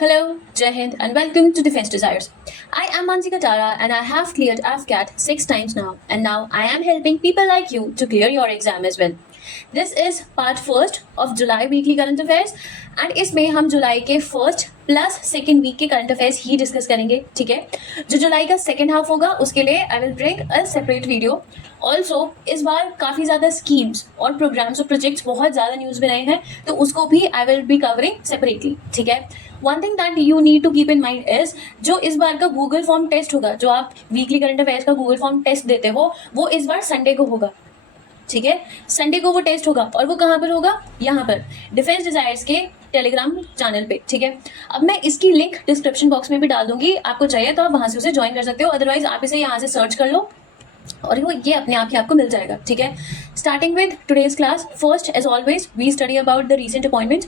Hello, Jai Hind, and welcome to Defense Desires. I am Mansika Tara, and I have cleared AFCAT 6 times now, and now I am helping people like you to clear your exam as well. This is part first of July weekly current affairs, and इसमें हम जुलाई के first plus second week के current affairs ही discuss करेंगे. ठीक है, जो जुलाई का second half होगा उसके लिए I will bring a separate video. Also इस बार काफ़ी ज़्यादा स्कीम्स और प्रोग्राम्स और प्रोजेक्ट्स बहुत ज़्यादा न्यूज़ में आए हैं, तो उसको भी I will be covering separately. ठीक है, one thing that you need to keep in mind is जो इस बार का गूगल फॉर्म टेस्ट होगा, जो आप वीकली करंट अफेयर्स का गूगल फॉर्म टेस्ट देते हो, वो इस बार संडे को होगा. ठीक है, संडे को वो टेस्ट होगा और वो कहाँ पर होगा, यहाँ पर डिफेंस डिजायर्स के टेलीग्राम चैनल पे. ठीक है, अब मैं इसकी लिंक डिस्क्रिप्शन बॉक्स में भी डाल दूंगी, आपको चाहिए तो आप वहां से उसे ज्वाइन कर सकते हो, अदरवाइज आप इसे यहाँ से सर्च कर लो और वो ये अपने आप ही आपको मिल जाएगा. ठीक है, starting with today's class. First as always we study about the recent appointment.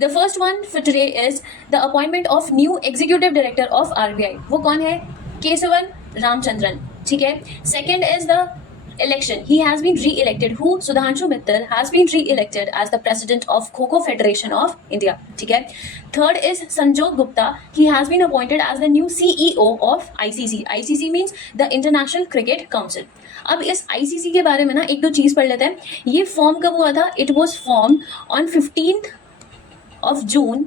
The first one for today is the appointment of new executive director of RBI. वो कौन है? केशवन रामचंद्रन. ठीक है, second is the election. He has been re-elected. Who? Sudhanshu Mittal has been re-elected as the president of Kho-Kho Federation of India. ठीक है. Third is Sanjog Gupta. He has been appointed as the new CEO of ICC. ICC means the International Cricket Council. अब इस ICC के बारे में ना एक दो चीज़ पढ़ लेते हैं. ये फॉर्म कब हुआ था? It was formed on 15th of June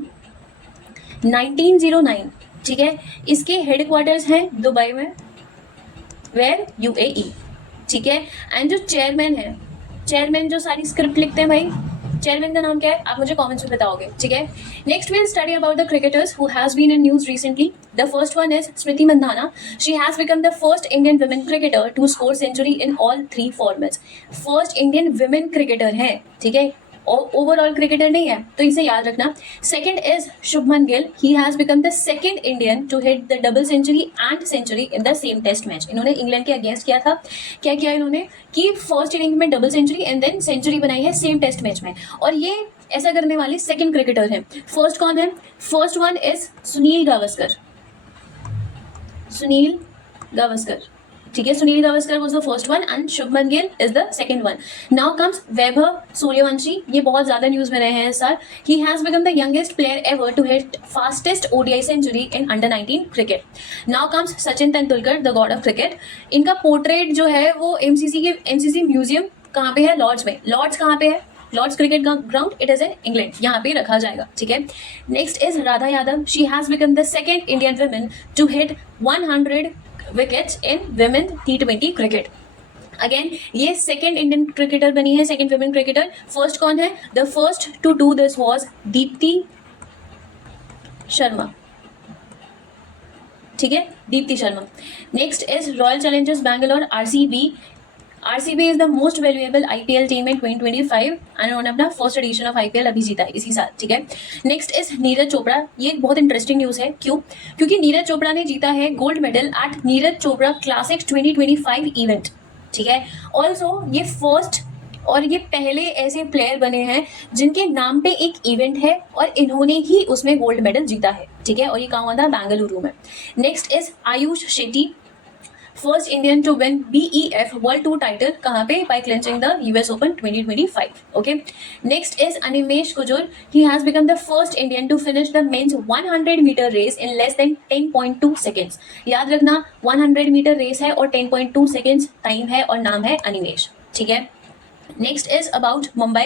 1909. ठीक है, इसके हेडक्वार्टर्स हैं दुबई में, वेयर UAE. ठीक है, एंड जो चेयरमैन है, चेयरमैन जो सारी स्क्रिप्ट लिखते हैं भाई, चेयरमैन का नाम क्या है आप मुझे कमेंट्स में बताओगे. ठीक है, next will study about the cricketers who has been in news recently. The first one is Smriti Mandhana. She has become the first Indian women cricketer to score century in all 3 formats. First Indian women cricketer है. ठीक है, overall cricketer नहीं है, तो इसे याद रखना. Second is Shubman Gill. He has become the second Indian to hit the double century and century in the same test match. इन्होंने इंग्लैंड के अगेंस्ट किया था. क्या किया इन्होंने कि फर्स्ट इनिंग में double century and then century बनाई है सेम टेस्ट मैच में, और ये ऐसा करने वाले सेकंड क्रिकेटर हैं. फर्स्ट कौन है? First one is Sunil Gavaskar. Sunil Gavaskar. ठीक है, Sunil Gavaskar was the first one and Shubman Gill is the second one. Now comes Vaibhav Suryavanshi. ये बहुत ज्यादा न्यूज में रहे हैं इस साल. He has become the youngest player ever to hit fastest ODI century in under 19 cricket. Now comes Sachin Tendulkar, the god of cricket. इनका portrait जो है वो MCC म्यूजियम कहाँ पे है? लॉर्ड्स में. लॉर्ड्स कहाँ पे है? Lord's cricket ground, it is in England, यहाँ पे रखा जाएगा. ठीक है, next is Radha Yadav. She has become the second Indian women to hit 100 wickets in women T20 cricket. Again ये सेकेंड इंडियन क्रिकेटर बनी है, सेकेंड विमेन क्रिकेटर. फर्स्ट कौन है? The first to do this was Deepti Sharma. ठीक है, Deepti Sharma. Next is royal challengers Bangalore, RCB. RCB is the most valuable IPL team in 2025 and उन्होंने अपना first edition of IPL अभी जीता है इसी साल. ठीक है, नेक्स्ट इज नीरज चोपड़ा. ये एक बहुत इंटरेस्टिंग न्यूज़ है. क्यों? क्योंकि नीरज चोपड़ा ने जीता है gold medal at Neeraj Chopra classic 2025 event. ठीक है, ऑल्सो ये फर्स्ट और ये पहले ऐसे प्लेयर बने हैं जिनके नाम पे एक इवेंट है और इन्होंने ही उसमें गोल्ड मेडल जीता है. ठीक है, और ये कहाँ हुआ था? बेंगलुरु में. Next is Ayush Shetty. First Indian to win BEF world tour title. कहाँ पे? By clinching the US Open 2025. Okay, next is Animesh Kujur. He has become the first Indian to finish the men's 100 metre race in less than 10.2 seconds. याद रखना 100 metre race है और 10.2 seconds time है और नाम है अनिमेश. ठीक है, next is about Mumbai.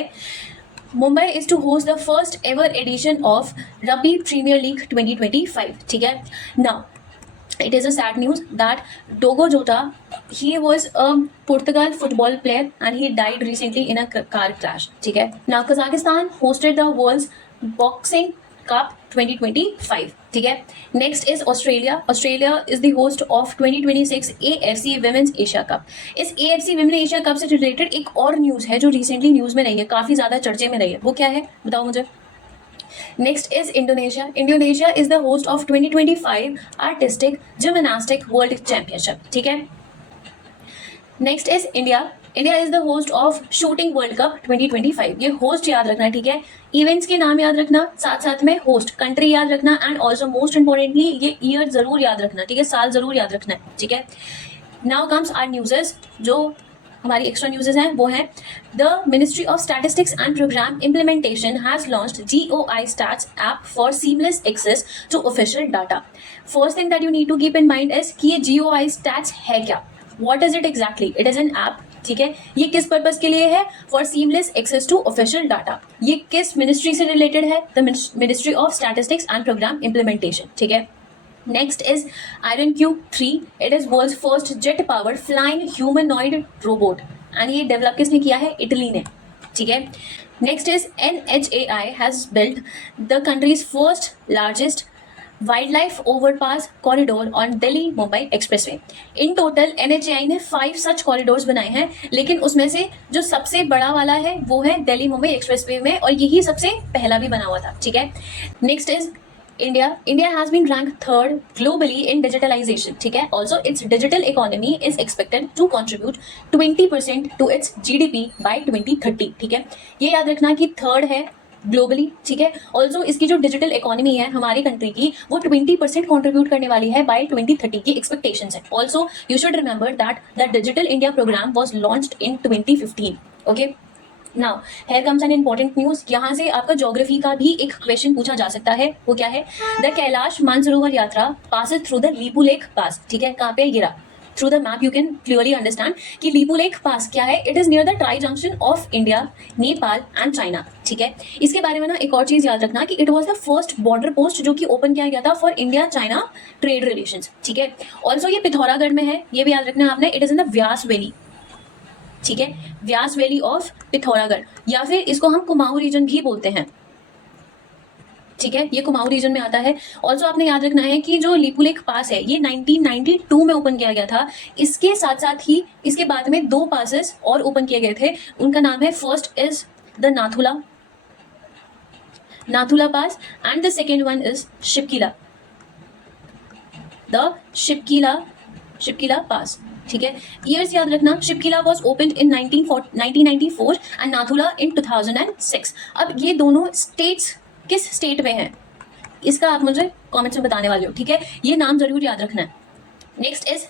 Mumbai is to host the first ever edition of Rugby Premier League 2025. ठीक है, now it is a sad news that Dogo Jota, he was a Portugal football player and he died recently in a car crash. ठीक है, now Kazakhstan hosted the World's Boxing Cup 2025. ठीक है, next is Australia. Australia is the host of 2026 AFC Women's Asia Cup. इस AFC Women's Asia Cup से related एक और news है जो रिसेंटली न्यूज़ में रही है, काफ़ी ज़्यादा चर्चे में रही है. वो क्या है बताओ मुझे. Next is Indonesia. Indonesia is the host of 2025 Artistic Gymnastic World Championship. ठीक है, next is India. India is the host of Shooting World Cup 2025. ये होस्ट याद रखना. ठीक है, इवेंट्स के नाम याद रखना, साथ साथ में होस्ट कंट्री याद रखना एंड ऑल्सो मोस्ट इंपॉर्टेंटली ये ईयर जरूर याद रखना. ठीक है, साल जरूर याद रखना है. ठीक है, नाउ कम्स आवर न्यूज़ेस जो हमारी एक्स्ट्रा न्यूज़ हैं वो हैं the ministry of statistics and programme implementation has launched GOI stats app for seamless access to official data. First thing that you need to keep in mind is कि ये GOI stats है क्या, what is it exactly, it is an app, ठीक है। ये किस purpose के लिए है, for seamless access to official data. ये किस मिनिस्ट्री से रिलेटेड है, the ministry of statistics and programme implementation, ठीक है। Next is IronQ-3. It is world's first jet-powered flying humanoid robot. And ये डेवलप किसने किया है, इटली ने, ठीक है। Next is NHAI has built the country's first largest wildlife overpass corridor on Delhi Mumbai Expressway. In total NHAI ने 5 सच corridors बनाए हैं, लेकिन उसमें से जो सबसे बड़ा वाला है वो है दिल्ली मुंबई एक्सप्रेसवे में, और यही सबसे पहला भी बना हुआ था, ठीक है। Next is India. India has been ranked third globally in digitalization, ठीक है। Also, its digital economy is expected to contribute 20% to its GDP by 2030, ठीक है। ये याद रखना कि थर्ड है ग्लोबली, ठीक है। ऑल्सो इसकी जो डिजिटल इकोनॉमी है हमारी कंट्री की वो 20% कॉन्ट्रीब्यूट करने वाली है बाय 2030 की एक्सपेक्टेशन है। Also you should remember that the digital India programme was launched in 2015, okay. Now here comes an important news. यहाँ से आपका ज्योग्राफी का भी एक क्वेश्चन पूछा जा सकता है, वो क्या है, द कैलाश मानसरोवर यात्रा passes through the Lipu lake पास, ठीक है। कहाँ पे गिरा, through the map you can clearly understand कि लीपू लेक पास क्या है, it is near the tri junction of India, Nepal and China, ठीक है। इसके बारे में ना एक और चीज याद रखना कि it was the first border post जो कि ओपन किया गया था for India China trade relations, ठीक है। ऑल्सो ये पिथौरागढ़ में है, ये भी याद रखना आपने, it is in the Vyas valley, ठीक है, व्यास वैली ऑफ पिथौरागढ़, या फिर इसको हम कुमाऊं रीजन भी बोलते हैं, ठीक है। ये कुमाऊं रीजन में आता है। ऑल्सो आपने याद रखना है कि जो लीपू लेक पास है ये 1992 में ओपन किया गया था। इसके साथ साथ ही इसके बाद में 2 पासेस और ओपन किए गए थे, उनका नाम है, first is the Nathula pass and the second one is Shipkila pass, ठीक है। ईयर्स याद रखना, Shipkila was open in 1994 and Nathula in 2006। अब ये दोनों स्टेट्स किस स्टेट में हैं, इसका आप मुझे कमेंट्स में बताने वाले हो, ठीक है। ये नाम जरूर याद रखना है। Next is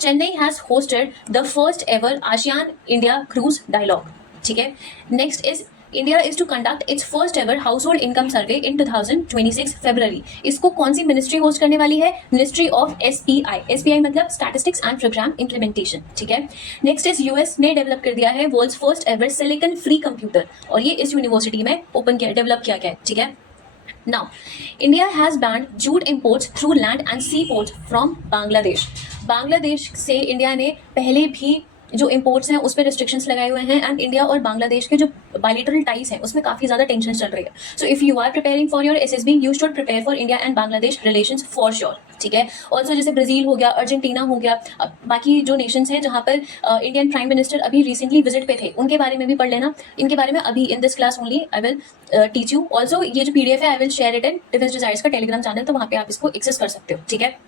Chennai has hosted the first ever ASEAN India cruise dialogue, ठीक है। Next is India is to conduct its first ever household income survey in 2026 February। इसको कौन सी मिनिस्ट्री होस्ट करने वाली है, मिनिस्ट्री ऑफ SPI मतलब statistics and programme implementation, ठीक है। नेक्स्ट इज US ने डेवलप कर दिया है world's first ever silicon free computer, और ये इस यूनिवर्सिटी में डेवलप किया गया है, ठीक है। Now, India has banned jute imports through land and sea ports from Bangladesh. Bangladesh से इंडिया ने पहले भी जो इंपोर्ट्स हैं उस पर रिस्ट्रिक्शंस लगाए हुए हैं, एंड इंडिया और बांग्लादेश के जो बायलिटरल टाइज हैं उसमें काफ़ी ज़्यादा टेंशन चल रही है। So if you are preparing for your SSB you should prepare for India and Bangladesh relations for sure, ठीक है। ऑल्सो जैसे ब्राज़ील हो गया, अर्जेंटीना हो गया, अब बाकी जो नेशंस हैं जहाँ पर इंडियन प्राइम मिनिस्टर अभी रिसेंटली विजिट पे थे उनके बारे में भी पढ़ लेना। इनके बारे में अभी in this class only I will teach you. Also ये जो PDF है I will share it in defence desires का टेलीग्राम चैनल, तो वहाँ पे आप इसको एक्सेस कर सकते हो, ठीक है।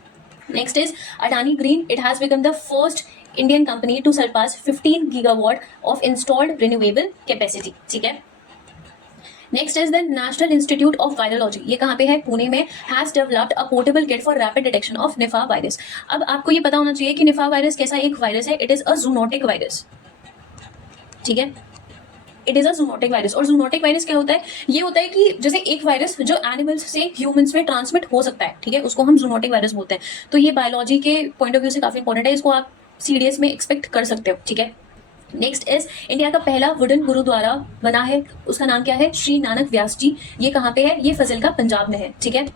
Next is Adani Green. It has become the first Indian company to surpass 15 gigawatt of installed renewable capacity, ठीक है। Next is the National Institute of Virology. ये कहाँ पे है, पुणे में, has developed a portable kit for rapid detection of Nipah virus. अब आपको ये पता होना चाहिए कि Nipah virus कैसा एक वायरस है, it is a zoonotic virus, ठीक है। It is a zoonotic virus. और जूनोटिक वायरस क्या होता है, ये होता है कि जैसे एक वायरस जो एनिमल्स से ह्यूमंस में ट्रांसमिट हो सकता है, ठीक है, उसको हम जूनोटिक वायरस बोलते हैं। तो ये बायोलॉजी के पॉइंट ऑफ व्यू से काफ़ी इंपॉर्टेंट है, इसको आप CDS में एक्सपेक्ट कर सकते हो, ठीक है। नेक्स्ट इज इंडिया का पहला वुडन गुरुद्वारा बना है, उसका नाम क्या है, श्री नानक व्यास जी। ये कहाँ पे है, ये फजिल्का पंजाब में है, ठीक है।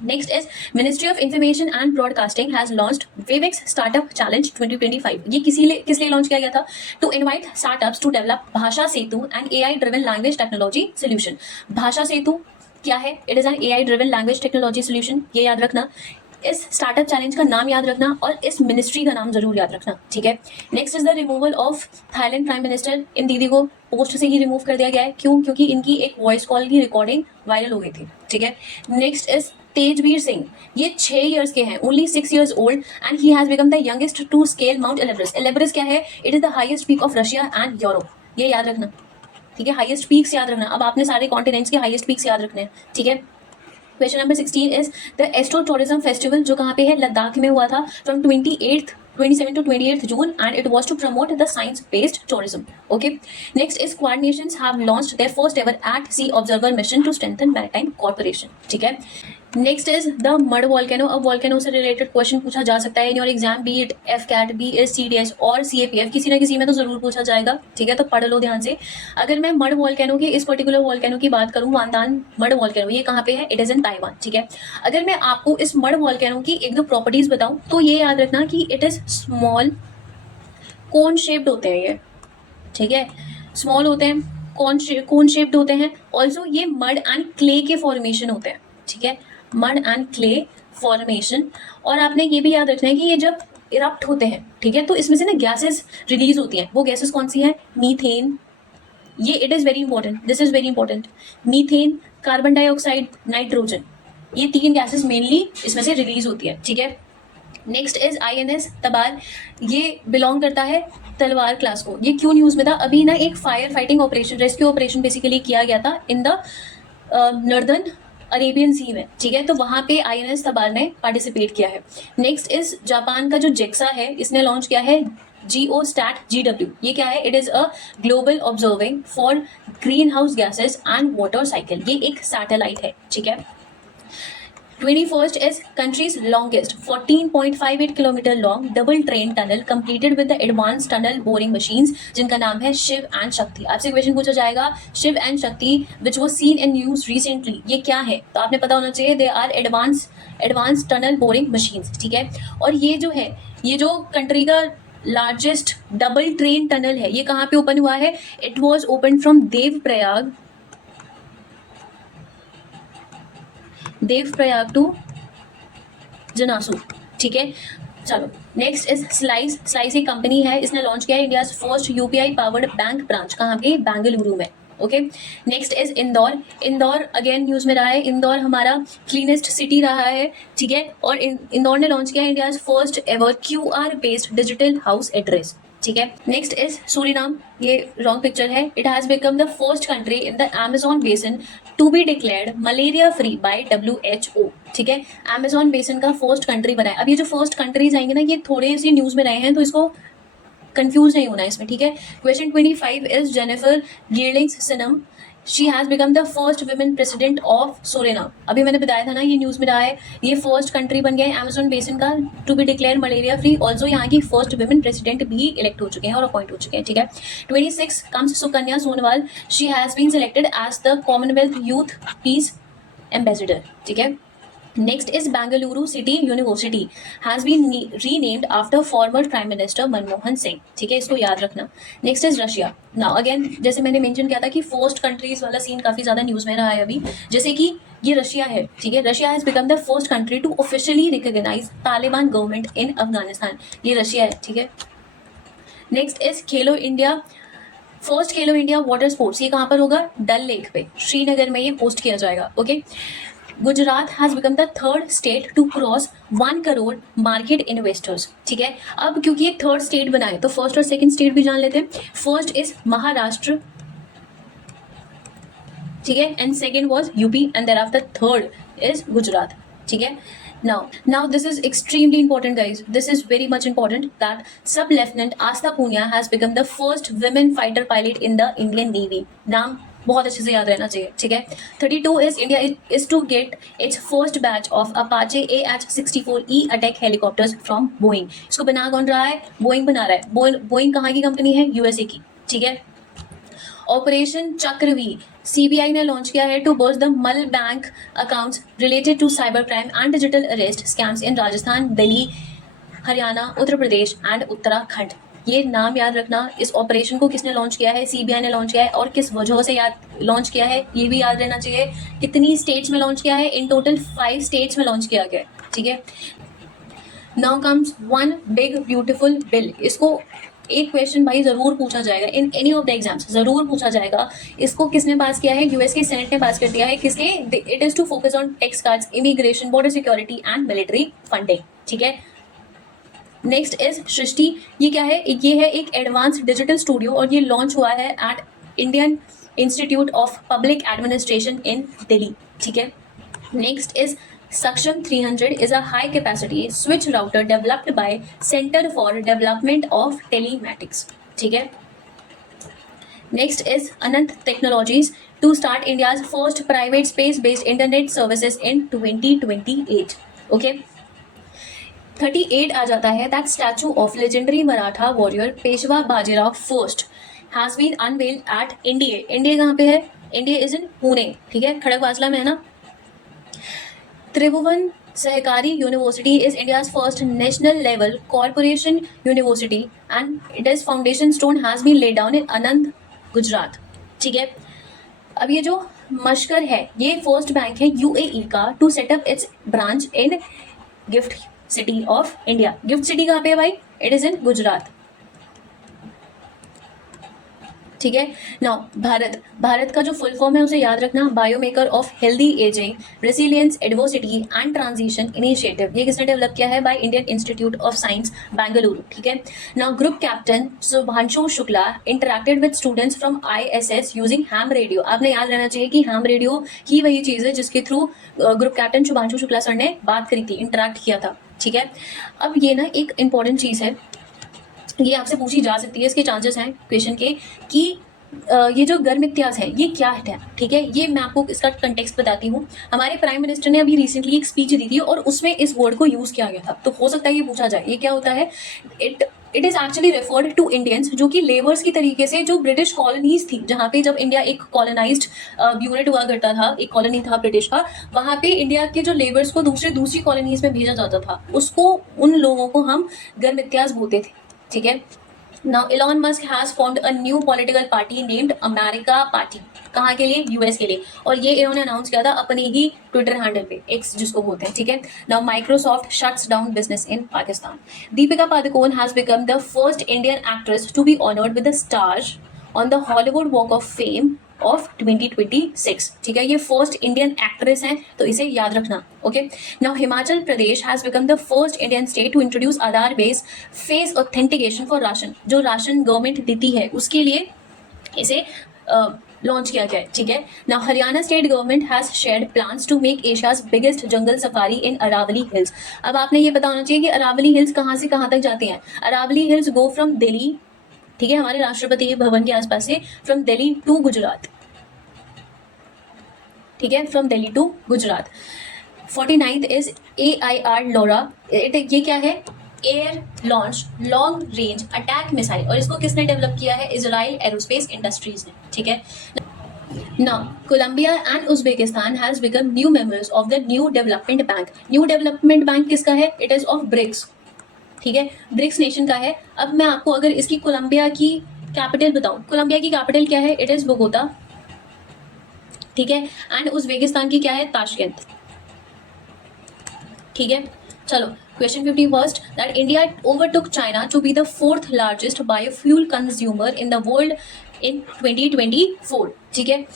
Next is Ministry of Information and Broadcasting has launched Vivex Startup Challenge 2025. ये किस लिए लॉन्च किया गया था, to invite startups to develop Bhasha Setu and AI driven language technology solution. Bhasha Setu क्या है, it is an AI driven language technology solution, ये याद रखना। इस स्टार्टअप चैलेंज का नाम याद रखना और इस मिनिस्ट्री का नाम जरूर याद रखना, ठीक है। Next is the removal of Thailand prime minister. इन दीदी को पोस्ट से ही रिमूव कर दिया गया है, क्यों, क्योंकि इनकी एक वॉइस कॉल की रिकॉर्डिंग वायरल हो गई थी, ठीक है। नेक्स्ट इज तेजवीर सिंह, ये 6 years के हैं, only 6 years old, and he has become the youngest to scale Mount Elbrus. Elbrus क्या है, it is the highest peak of Russia and Europe, ये याद रखना, ठीक है। हाईएस्ट पीक्स याद रखना, अब आपने सारे कॉन्टिनेंट्स के हाईएस्ट पीक्स याद रखने हैं, ठीक है। Question number 16 is the astro tourism festival, जो कहाँ पे है, लद्दाख में हुआ था, from 28 27 to 28th June, and it was to promote the science-based tourism. Okay. Next is Quad nations have launched their first ever at sea observer mission to strengthen maritime cooperation. ठीक है. Next is the mud volcano. अब volcano से related question पूछा जा सकता है in your exam, be it AFCAT, be S C D S और CAPF, किसी ना किसी में तो जरूर पूछा जाएगा. ठीक है, तो पढ़ लो ध्यान से. अगर मैं मड वॉल्केनो की, इस पर्टिकुलर वॉल्केनो की बात करूँ, वांदान मड वॉल्केनो, ये कहाँ पे है? It is in Taiwan. ठीक है. अगर मैं आपको इस मड वॉल्केनो की एक दो प्रॉपर्टीज बताऊं तो ये याद रखना कि it is small cone shaped होते हैं ये. ठीक है, स्मॉल होते हैं, कोन शेप्ड होते हैं. ऑल्सो ये मड एंड क्ले के फॉर्मेशन होते हैं. ठीक है, मड एंड क्ले फॉर्मेशन. और आपने ये भी याद रखना है कि ये जब इरप्ट होते हैं, ठीक है, तो इसमें से ना गैसेस रिलीज होती हैं. वो गैसेस कौन सी हैं? मीथेन, ये it is very important, this is very important. Methane, carbon dioxide, nitrogen, ये 3 गैसेस मेनली इसमें से रिलीज होती है. ठीक है. नेक्स्ट इज INS तबार. ये बिलोंग करता है तलवार क्लास को. ये क्यों न्यूज़ में था? अभी ना एक fire fighting operation, rescue operation basically किया गया था इन द नॉर्दर्न अरेबियन सी में. ठीक है, तो वहाँ पे INS तबार ने पार्टिसिपेट किया है. नेक्स्ट इज जापान का जो जेक्सा है, इसने लॉन्च किया है GOSTAT GW. ये क्या है? It is a global observing for green house gases and water cycle. ये एक सैटेलाइट है. ठीक है. 21st is country's longest 14.58 kilometre long double train tunnel completed with the advanced tunnel boring machines, जिनका नाम है शिव एंड शक्ति. आपसे क्वेश्चन पूछा जाएगा, शिव एंड शक्ति which was seen in news recently, ये क्या है? तो आपने पता होना चाहिए, they are advanced tunnel boring machines. ठीक है. और ये जो है, ये जो कंट्री का लार्जेस्ट डबल ट्रेन टनल है, ये कहाँ पे ओपन हुआ है? It was open from Devprayag to Janasu. ठीक है. चलो, नेक्स्ट इज स्लाइस. स्लाइस एक कंपनी है, इसने लॉन्च किया है India's first UPI powered bank branch. कहाँ पे? बेंगलुरु में. Okay. Next is Indore. Indore again news में रहा है. इंदौर हमारा क्लीनेस्ट सिटी रहा है. ठीक है. और इंदौर ने लॉन्च किया है India's first ever QR based digital house address. ठीक है. Next is Suriname. ये रॉन्ग पिक्चर है. It has become the first country in the Amazon basin to be declared malaria free by WHO. ठीक है. Amazon basin का first country बना है. अब ये जो फर्स्ट कंट्रीज आएंगे ना, ये थोड़े सी न्यूज़ में रहे हैं, तो इसको कंफ्यूज नहीं होना है इसमें. ठीक है. Question 25 is Jennifer Geerlings Simons. She has become the first women president of Suriname. अभी मैंने बताया था ना, ये न्यूज़ में रहा है. ये फर्स्ट कंट्री बन गया है अमेजॉन बेसिन का to be declare malaria free. Also यहाँ की फर्स्ट वुमेन प्रेसिडेंट भी इलेक्ट हो चुके हैं और अपॉइंट हो चुके हैं. ठीक है. 26 comes Sukanya Sonowal. She has been selected as the Commonwealth youth peace ambassador. ठीक है. Next is Bangalore City University has been renamed after former Prime Minister Manmohan Singh. ठीक है, इसको याद रखना. Next is Russia. Now again, जैसे मैंने मेंशन किया था कि फर्स्ट कंट्रीज वाला सीन काफ़ी ज़्यादा न्यूज़ में रहा है अभी. जैसे कि ये रशिया है. ठीक है. Russia has become the first country to officially recognise Taliban government in Afghanistan. ये रशिया है. ठीक है. Next is Khelo India. First Khelo India water sports, ये कहाँ पर होगा? डल लेक पे, श्रीनगर में ये होस्ट किया जाएगा. Okay. Gujarat has become the third state to cross 1 crore market investors. ठीक है. अब क्योंकि ये थर्ड स्टेट बना है, तो फर्स्ट और सेकंड स्टेट भी जान लेते हैं. First is Maharashtra. ठीक है. And second was UP and thereafter third is Gujarat. ठीक है. Now this is extremely important, guys. This is very much important that Sub Lieutenant Asta Punia has become the first women fighter pilot in the Indian Navy. नाम बहुत अच्छे से याद रहना चाहिए. ठीक है. 32 is India is to get its first batch of Apache AH-64E attack helicopters from Boeing. इसको बना कौन रहा है? बोइंग बना रहा है. बोइंग कहाँ की कंपनी है? USA की. ठीक है. ऑपरेशन चक्रवी CBI ने लॉन्च किया है to burst the mule bank accounts related to cyber crime and digital arrest scams in Rajasthan, Delhi, Haryana, Uttar Pradesh and Uttarakhand. ये नाम याद रखना. इस ऑपरेशन को किसने लॉन्च किया है? CBI ने लॉन्च किया है. और किस वजह से लॉन्च किया है ये भी याद रहना चाहिए. कितनी स्टेट्स में लॉन्च किया है? इन टोटल 5 स्टेट्स में लॉन्च किया गया. ठीक है. Now comes one big beautiful bill. इसको एक क्वेश्चन भाई जरूर पूछा जाएगा in any of the exams, जरूर पूछा जाएगा. इसको किसने पास किया है? US के सेनेट ने पास कर दिया है. किसके? It is to focus on tax cards, immigration, border security and military funding. ठीक है. Next is Srishti. ये क्या है? ये है एक एडवांस डिजिटल स्टूडियो और ये लॉन्च हुआ है at Indian Institute of Public Administration in Delhi. ठीक है. Next is Suction 300 is a high capacity switch router developed by Center for Development of Telematics. ठीक है. Next is Anant Technologies to start India's first private space-based internet services in 2028. Okay. 38 आ जाता है. That statue of legendary Maratha warrior Peshwa Bajirao First has been unveiled at India. India कहाँ पे है? India is in Pune. ठीक है, खड़गवासला में है ना. Tribhuvan Sahakari University is India's first national level corporation university and its foundation stone has been laid down in Anand, Gujarat. ठीक है. अब ये जो मशकर है ये फर्स्ट बैंक है यूएई का to set up its branch in GIFT City of India. GIFT City कहाँ पे है भाई? It is in Gujarat. ठीक है. नाउ भारत का जो फुल फॉर्म है उसे याद रखना. Biomarker of healthy ageing, resilience, adversity and transition initiative. ये किसने डेवलप किया है? By Indian Institute of Science Bengaluru. ठीक है. Now group captain Shubhanshu Shukla interacted with students from ISS using ham radio. आपने याद रहना चाहिए कि हैम रेडियो ही वही चीज़ है जिसके through group captain Shubhanshu Shukla sir ने बात करी थी, इंटरेक्ट किया था. ठीक है. अब ये ना एक इंपॉर्टेंट चीज़ है, ये आपसे पूछी जा सकती है, इसके चांसेस हैं क्वेश्चन के कि ये जो गर्म इम्तियाज़ है ये क्या है. ठीक है. ये मैं आपको इसका कंटेक्स्ट बताती हूँ. हमारे प्राइम मिनिस्टर ने अभी रिसेंटली एक स्पीच दी थी और उसमें इस वर्ड को यूज़ किया गया था. तो हो सकता है ये पूछा जाए ये क्या होता है. It is actually referred to Indians जो कि लेबर्स की तरीके से जो ब्रिटिश कॉलोनीज थी, जहाँ पे जब इंडिया एक कॉलोनाइज्ड यूनिट हुआ करता था, एक कॉलोनी था ब्रिटिश का, वहाँ पे इंडिया के जो लेबर्स को दूसरी कॉलोनीज में भेजा जाता था, उसको उन लोगों को हम गर्म इम्तियाज़ बोलते थे. ठीक है. Now Elon Musk has formed a new political party named America Party. कहाँ के लिए? यूएस के लिए. और ये इन्होंने अनाउंस किया था अपने ही ट्विटर हैंडल पे, एक्स जिसको बोलते हैं. ठीक है. Now Microsoft shuts down business in Pakistan. Deepika Padukone has become the first Indian actress to be honored with a star on the Hollywood Walk of Fame of 2026. ठीक है. ये first Indian actress हैं तो इसे याद रखना. Okay. Now Himachal Pradesh has become the first Indian state to introduce Aadhaar based face authentication for ration. जो ration government देती है उसके लिए इसे लॉन्च किया गया है. ठीक है. Now Haryana state government has shared plans to make Asia's biggest jungle safari in Aravalli hills. अब आपने ये पता होना चाहिए कि अरावली हिल्स कहाँ से कहाँ तक जाती हैं. Aravalli hills go from Delhi, ठीक है, हमारे राष्ट्रपति भवन के आसपास से, फ्रॉम दिल्ली टू गुजरात. ठीक है. From Delhi to Gujarat. 49th is AIR LoRa. ये क्या है? Air launch long range attack missile. और इसको किसने डेवलप किया है? इजराइल एरोस्पेस इंडस्ट्रीज ने. ठीक है. Now, Colombia and Uzbekistan has become new members of the New Development Bank. New Development Bank किसका है? It is of BRICS. ठीक है. ब्रिक्स नेशन का है. अब मैं आपको अगर इसकी कोलंबिया की कैपिटल बताऊं, कोलंबिया की कैपिटल क्या है? It is Bogota. ठीक है. एंड उज़्बेकिस्तान की क्या है? ताशकेंत. ठीक है. चलो question 51st that India overtook China to be the fourth largest biofuel consumer in the world in 2024. ठीक है.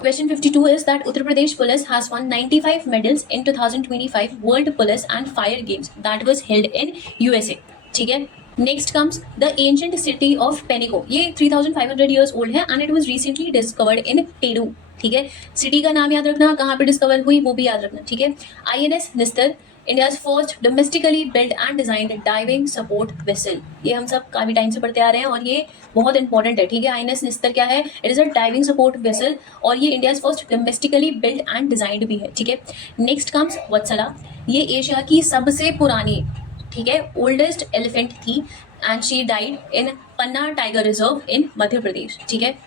Question 52 is that Uttar Pradesh Police has won 95 medals in 2025 World Police and Fire Games that was held in USA. ठीक है. Next comes the ancient city of Penico. ये 3,500 years old है and it was recently discovered in Peru. ठीक है. City का नाम याद रखना, कहाँ पे डिस्कवर हुई वो भी याद रखना. ठीक है. INS निस्तर, India's first domestically build and designed diving support vessel. ये हम सब काफी टाइम से पढ़ते आ रहे हैं और ये बहुत इंपॉर्टेंट है. ठीक है. INS निस्तर क्या है? It is a diving support vessel और ये India's first domestically build and designed भी है. ठीक है. Next comes Vatsala. ये एशिया की सबसे पुरानी, ठीक है, ओल्डेस्ट एलिफेंट थी and she died in Panna tiger reserve in Madhya Pradesh. ठीक है.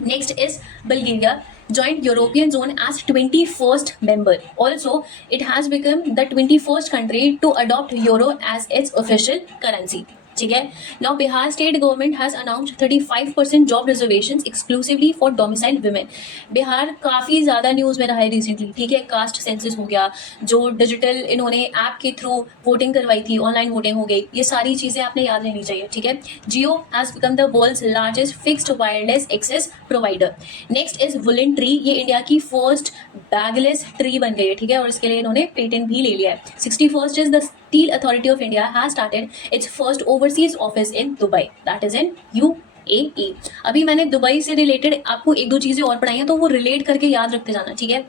Next is Bulgaria joined European zone as 21st member. Also, it has become the 21st country to adopt euro as its official currency. ठीक है. Now Bihar state government has announced 35% job reservations exclusively for domicile women. Bihar काफ़ी ज़्यादा news में रहा है recently. ठीक है. Caste census हो गया, जो डिजिटल इन्होंने ऐप के थ्रू वोटिंग करवाई थी, ऑनलाइन वोटिंग हो गई, ये सारी चीज़ें आपने याद रहनी चाहिए. ठीक है. Jio has become the world's largest fixed wireless access provider. Next is वुलन ट्री. ये इंडिया की फर्स्ट बैगलेस ट्री बन गई है. ठीक है. और इसके लिए इन्होंने पेटेंट भी ले लिया है. 61st is the Steel Authority of India has started its first overseas office in Dubai, that is in UAE. अभी मैंने दुबई से रिलेटेड आपको एक दो चीज़ें और पढ़ाई हैं तो वो रिलेट करके याद रखते जाना. ठीक है.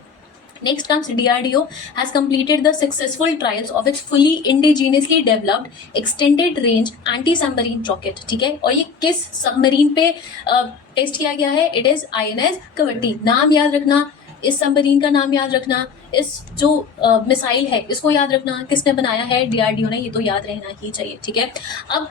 Next comes DRDO has completed the successful trials of its fully indigenously developed extended range anti-submarine rocket. ठीक है, और ये किस सबमरीन पे टेस्ट किया गया है? It is INS Kavaratti. नाम याद रखना, इस सबमरीन का नाम याद रखना, इस जो मिसाइल है इसको याद रखना, किसने बनाया है? DRDO ने. ये तो याद रहना ही चाहिए. ठीक है, अब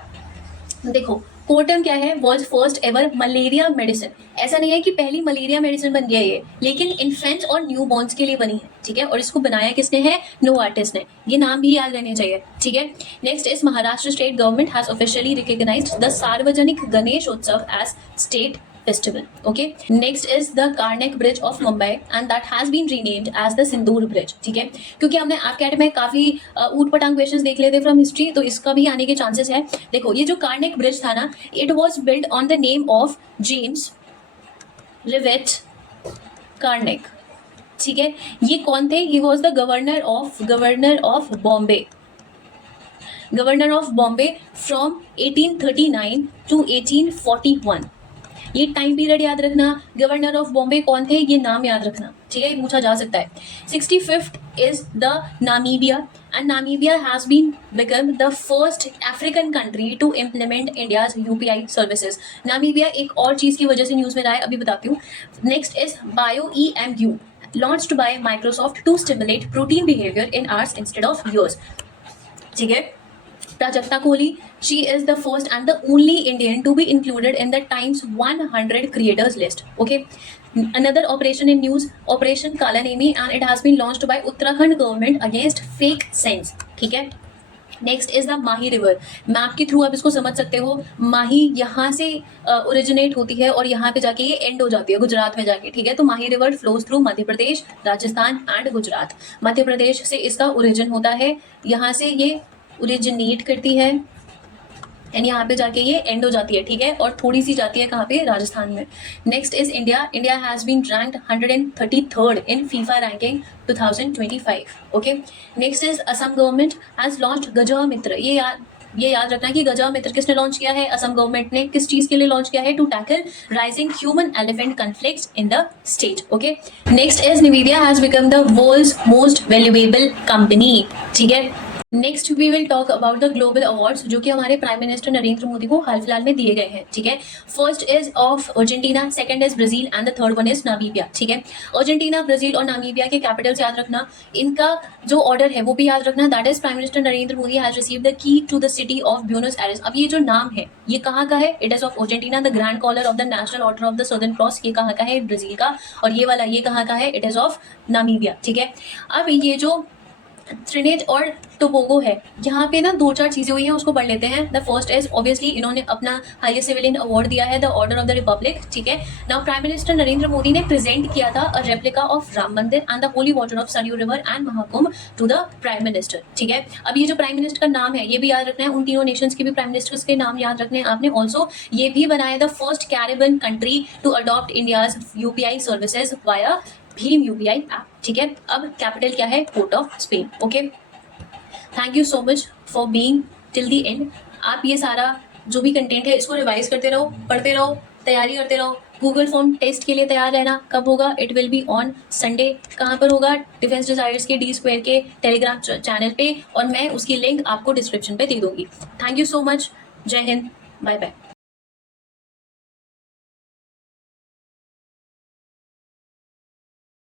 देखो कोर टर्म क्या है? World first ever malaria medicine. ऐसा नहीं है कि पहली मलेरिया मेडिसिन बन गया ये, लेकिन इन्फेंट्स और न्यू बॉर्न्स के लिए बनी है. ठीक है, और इसको बनाया किसने है? नोवार्टिस ने. ये नाम भी याद रहने चाहिए. ठीक है, next is Maharashtra state government has officially recognised the Sarvajanik Ganesh Utsav as state festival. Okay, next is the Karnak Bridge of Mumbai and that has been renamed as the Sindoor Bridge. ठीक है, क्योंकि हमने AFCAT में काफी ऊट पटांग क्वेश्चंस देख लेते फ्रॉम हिस्ट्री, तो इसका भी आने के चांसेस है. देखो ये जो कार्नेक ब्रिज था ना, it was build on the name of James Rivett Carnac. ठीक है, ये कौन थे? He was the governor of Bombay. Governor of Bombay from 1839 to 1841. ये टाइम पीरियड याद रखना. गवर्नर ऑफ बॉम्बे कौन थे? ये नाम याद रखना. ठीक है, पूछा जा सकता है. 65th is the Namibia and Namibia has been become the first African country to implement India's UPI services. Namibia एक और चीज की वजह से न्यूज में रहा है, अभी बताती हूँ. Next is BioEMU launched by Microsoft to stimulate protein behavior in hours instead of years. ठीक है, Prajakta Kohli, she is the first and the only Indian to be included in the Times 100 creators list. Okay, another operation in news, Operation Kala Nemi, and it has been launched by Uttarakhand government against fake sense. ठीक है, next is the Mahi river. Map के through आप इसको समझ सकते हो. माही यहाँ से ओरिजिनेट होती है और यहाँ पे जाके ये एंड हो जाती है गुजरात में जाके. ठीक है, तो Mahi river flows through Madhya Pradesh, Rajasthan and Gujarat. Madhya Pradesh से इसका ओरिजिन होता है, यहाँ से ये ओरिजिनेट करती है एंड यहाँ पे जाके ये एंड हो जाती है. ठीक है, और थोड़ी सी जाती है कहाँ पे? राजस्थान में. Next is India. India has been ranked 133rd in FIFA ranking 2025. Okay, next is Assam government has launched Gaja Mitra. ये याद रखना कि गजा मित्र किसने लॉन्च किया है? असम गवर्नमेंट ने. किस चीज के लिए लॉन्च किया है? To tackle rising human elephant conflicts in the state. Okay, next is Namibia has become the world's most valuable company. ठीक है, next we will talk about the global awards जो कि हमारे प्राइम मिनिस्टर नरेंद्र मोदी को हाल फिलहाल में दिए गए हैं. ठीक है, first is of Argentina, second is Brazil and the third one is Namibia. ठीक है, अर्जेंटीना, ब्राजील और नामीबिया के कैपिटल्स याद रखना. इनका जो ऑर्डर है वो भी याद रखना. That is prime minister Narendra Modi has received the key to the city of Buenos Aires. अब ये जो नाम है ये कहाँ का है? It is of Argentina. The Grand Collar of the National Order of the Southern Cross ये कहाँ का है? ब्राजील का. और ये वाला ये कहाँ का है? It is of Namibia. ठीक है, अब ये जो त्रिनेट और टोबोगो है, यहाँ पे ना 2-4 चीज़ें हुई हैं, उसको पढ़ लेते हैं. द फर्स्ट इज ऑब्वियसली इन्होंने अपना हाईएस्ट सिविलियन अवार्ड दिया है, the Order of the Republic. ठीक है, now prime minister Narendra Modi ने प्रेजेंट किया था a replica of Ram Mandir and the holy water of Sarayu river and Mahakumbh to the prime minister. ठीक है, अब ये जो प्राइम मिनिस्टर का नाम है ये भी याद रखना है. उन तीनों नेशंस के भी प्राइम मिनिस्टर्स के नाम याद रखने हैं आपने. ऑल्सो ये भी बनाया the first Caribbean country to adopt India's UPI services via भीम UPI ऐप. ठीक है, अब कैपिटल क्या है? Port of Spain. Okay, thank you so much for being till the end. आप ये सारा जो भी कंटेंट है इसको रिवाइज करते रहो, पढ़ते रहो, तैयारी करते रहो. गूगल फॉर्म टेस्ट के लिए तैयार रहना. कब होगा? It will be on Sunday. कहाँ पर होगा? डिफेंस डिजायर्स के D2 के टेलीग्राम चैनल पे, और मैं उसकी लिंक आपको डिस्क्रिप्शन पे दे दूंगी. Thank you so much. जय हिंद, बाय बाय.